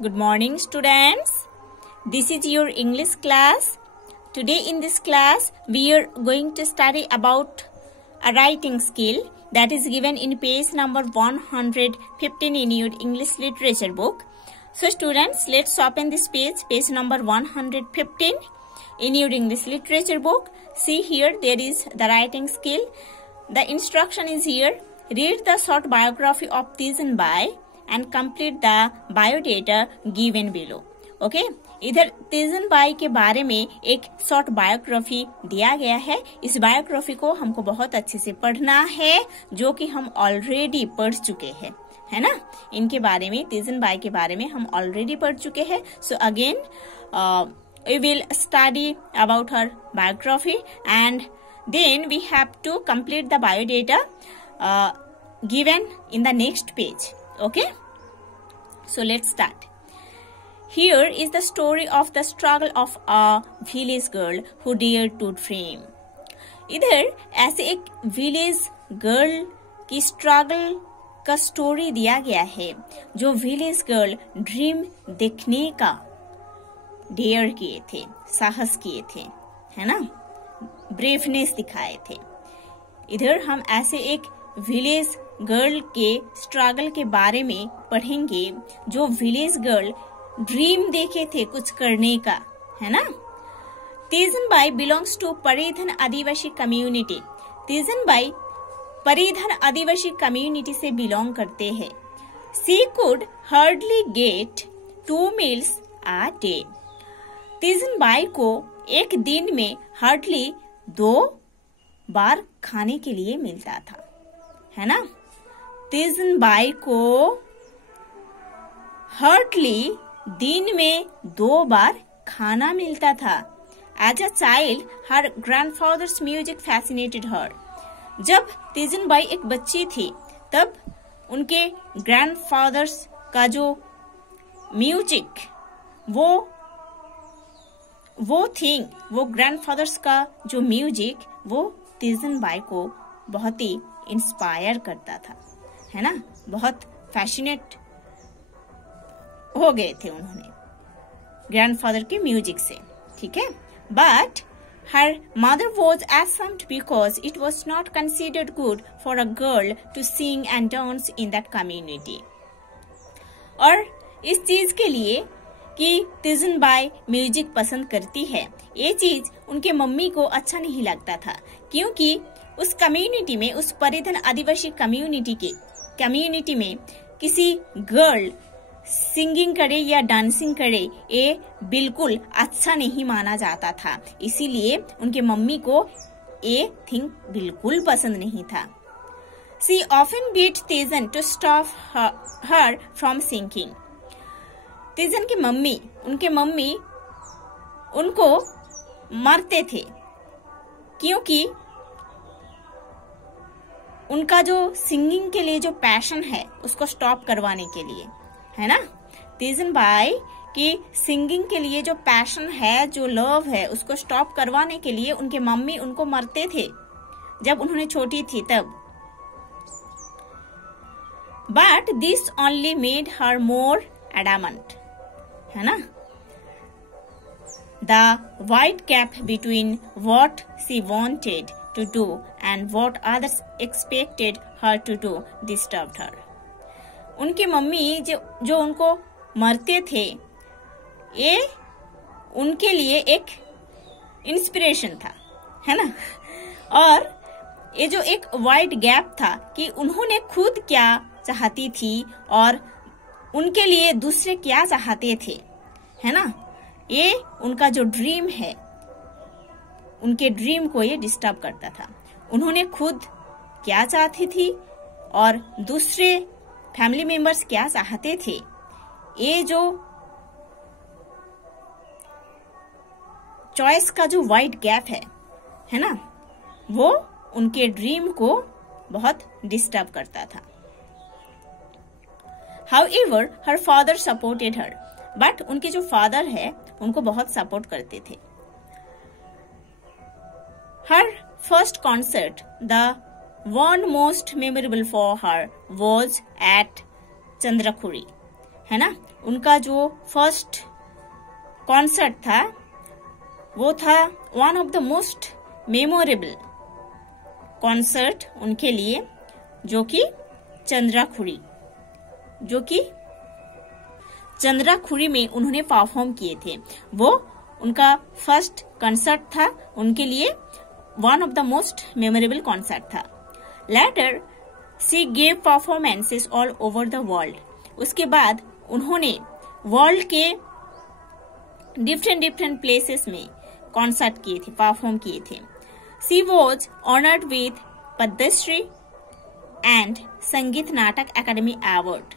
Good morning, students. This is your English class. Today in this class, we are going to study about a writing skill that is given in page number 115 in your English literature book. So students, let's open this page number 115 in your English literature book. See here, there is the writing skill. The instruction is here. Read the short biography of Tizen Bai and complete the biodata given below. Okay इधर तीजन बाई के बारे में एक short biography दिया गया है। इस biography को हमको बहुत अच्छे से पढ़ना है, जो कि हम ऑलरेडी पढ़ चुके हैं, है ना। इनके बारे में, तीजन बाई के बारे में हम ऑलरेडी पढ़ चुके हैं। So again we will study about her biography and then we have to complete the biodata given in the next page. Okay, so let's start. Here is the story of the struggle of a village girl who dared to dream. इधर ऐसे एक village girl की struggle का story दिया गया है, जो village girl dream देखने का डेयर किए थे, साहस किए थे, है ना, ब्रेवनेस दिखाए थे। इधर हम ऐसे एक विलेज गर्ल के स्ट्रगल के बारे में पढ़ेंगे, जो विलेज गर्ल ड्रीम देखे थे कुछ करने का, है ना। Teejan Bai belongs to Pardhan adivasi community. Teejan Bai Pardhan adivasi community से बिलोंग करते हैं। She could hardly get 2 meals a day। Teejan Bai को एक दिन में हार्डली 2 बार खाने के लिए मिलता था, है ना। तीजन बाई को हार्डली दिन में 2 बार खाना मिलता था। As a child her grandfather's music fascinated her. जब तीजन बाई एक बच्ची थी, तब उनके ग्रैंडफादर्स का जो म्यूजिक, वो ग्रैंडफादर्स का जो म्यूजिक, वो तीजन बाई को बहुत ही इंस्पायर करता था, है ना। बहुत फैसिनेट हो गए थे उन्होंने ग्रैंडफादर के म्यूजिक से, ठीक है। But her mother was ashamed because it was not considered good for a girl to sing and dance in that community। और इस चीज के लिए कि तीजन बाई म्यूजिक पसंद करती है, ये चीज उनके मम्मी को अच्छा नहीं लगता था, क्योंकि उस कम्युनिटी में, उस परिधन आदिवासी कम्युनिटी में किसी गर्ल सिंगिंग करे या डांसिंग करे, ये बिल्कुल अच्छा नहीं माना जाता था। इसीलिए उनके मम्मी को ये थिंग बिल्कुल पसंद नहीं था। She often beat Tejan to stop her from singing। Teejan की मम्मी, उनके मम्मी उनको मारते थे, क्योंकि उनका जो सिंगिंग के लिए जो पैशन है, उसको स्टॉप करवाने के लिए, है ना। तीजन बाई की सिंगिंग के लिए जो पैशन है, जो लव है, उसको स्टॉप करवाने के लिए उनके मम्मी उनको मारते थे जब उन्होंने छोटी थी तब। But this only made her more adamant, है ना। The wide gap between what she wanted to do and what others expected her to do disturbed her। उनकी मम्मी जो उनको मरते थे, ये उनके लिए एक इंस्पिरेशन था, है ना। और ये जो एक वाइड गैप था कि उन्होंने खुद क्या चाहती थी और उनके लिए दूसरे क्या चाहते थे, है ना। ये उनका जो ड्रीम है, उनके ड्रीम को ये डिस्टर्ब करता था। उन्होंने खुद क्या चाहती थी और दूसरे फैमिली मेंबर्स क्या चाहते थे, ये जो चॉइस का जो वाइड गैप है ना, वो उनके ड्रीम को बहुत डिस्टर्ब करता था। However, her father supported her। But उनके जो फादर है, उनको बहुत सपोर्ट करते थे। Her first concert, the one most memorable for her, was at Chandrakhuri, है ना। उनका जो फर्स्ट कॉन्सर्ट था वो था one of the most memorable concert उनके लिए, जो कि चंद्राखुरी में उन्होंने परफॉर्म किए थे। वो उनका फर्स्ट कॉन्सर्ट था, उनके लिए one of the most memorable concert था। Later she gave performances all over the world. उसके बाद उन्होंने वर्ल्ड के डिफरेंट प्लेसेस में कॉन्सर्ट किए थे, परफॉर्म किए थे। She was honoured with Padmashri and Sangeet Natak Akademi award.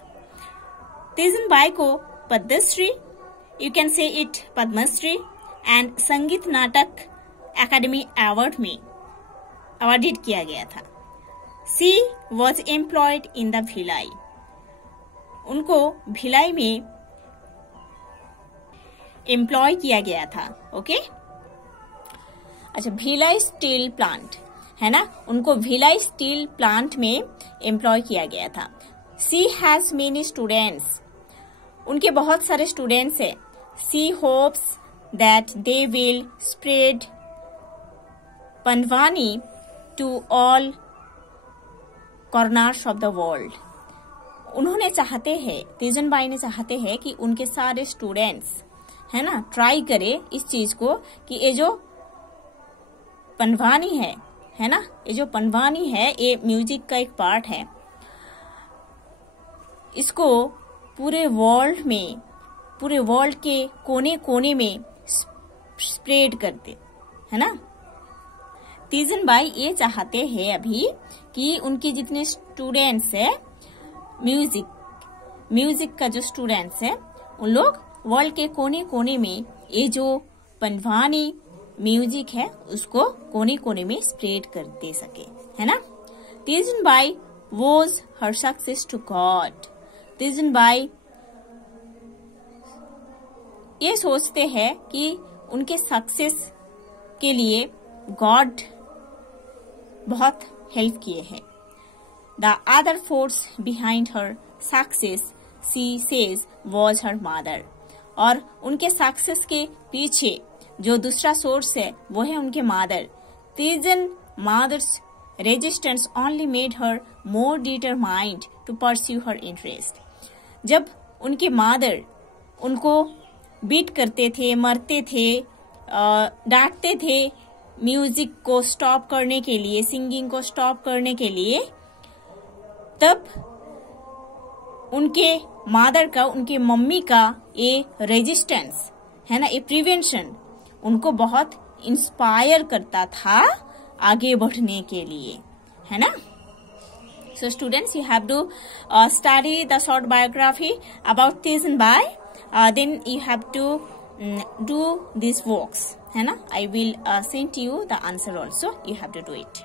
Teejan को Padmashri, you can say it Padmashri, and Sangeet Natak Akademi award में अवार्डेड किया गया था। She was employed in the Bhilai. उनको भिलाई में एम्प्लॉय किया गया था। ओके अच्छा, भिलाई स्टील प्लांट है ना, उनको भिलाई स्टील प्लांट में एम्प्लॉय किया गया था। She has many students. उनके बहुत सारे स्टूडेंट्स हैं। She hopes that they will spread Pandavani to all corners of the world. उन्होंने चाहते हैं, तीजनबाई ने चाहते हैं कि उनके सारे स्टूडेंट्स है ना ट्राई करे इस चीज को कि ये जो पंडवानी है ना, ये जो पंडवानी है ये म्यूजिक का एक पार्ट है, इसको पूरे वर्ल्ड के कोने कोने में स्प्रेड करते है ना। तीजनबाई ये चाहते हैं अभी कि उनके जितने स्टूडेंट्स है म्यूजिक का जो स्टूडेंट्स है उन लोग वर्ल्ड के कोने कोने में ये जो पंडवानी म्यूजिक है उसको कोने कोने में स्प्रेड कर दे सके, है ना। Teejanbai was her success to god. Teejanbai ये सोचते हैं कि उनके सक्सेस के लिए गॉड बहुत हेल्प किए हैं। The other force behind her success she says was her mother. और उनके सक्सेस के पीछे जो दूसरा सोर्स है वो है उनके mother. Teejan mother's resistance only made her more determined to pursue her interest. जब उनके मादर उनको बीट करते थे, मरते थे, डांटते थे म्यूजिक को स्टॉप करने के लिए, सिंगिंग को स्टॉप करने के लिए, तब उनके मादर का, उनके मम्मी का ये रेजिस्टेंस है ना, ये प्रिवेंशन उनको बहुत इंस्पायर करता था आगे बढ़ने के लिए, है ना। So students, you have to study the short biography about Tizenbai. Then you have to do these works, है ना. I will send you the answer also. You have to do it.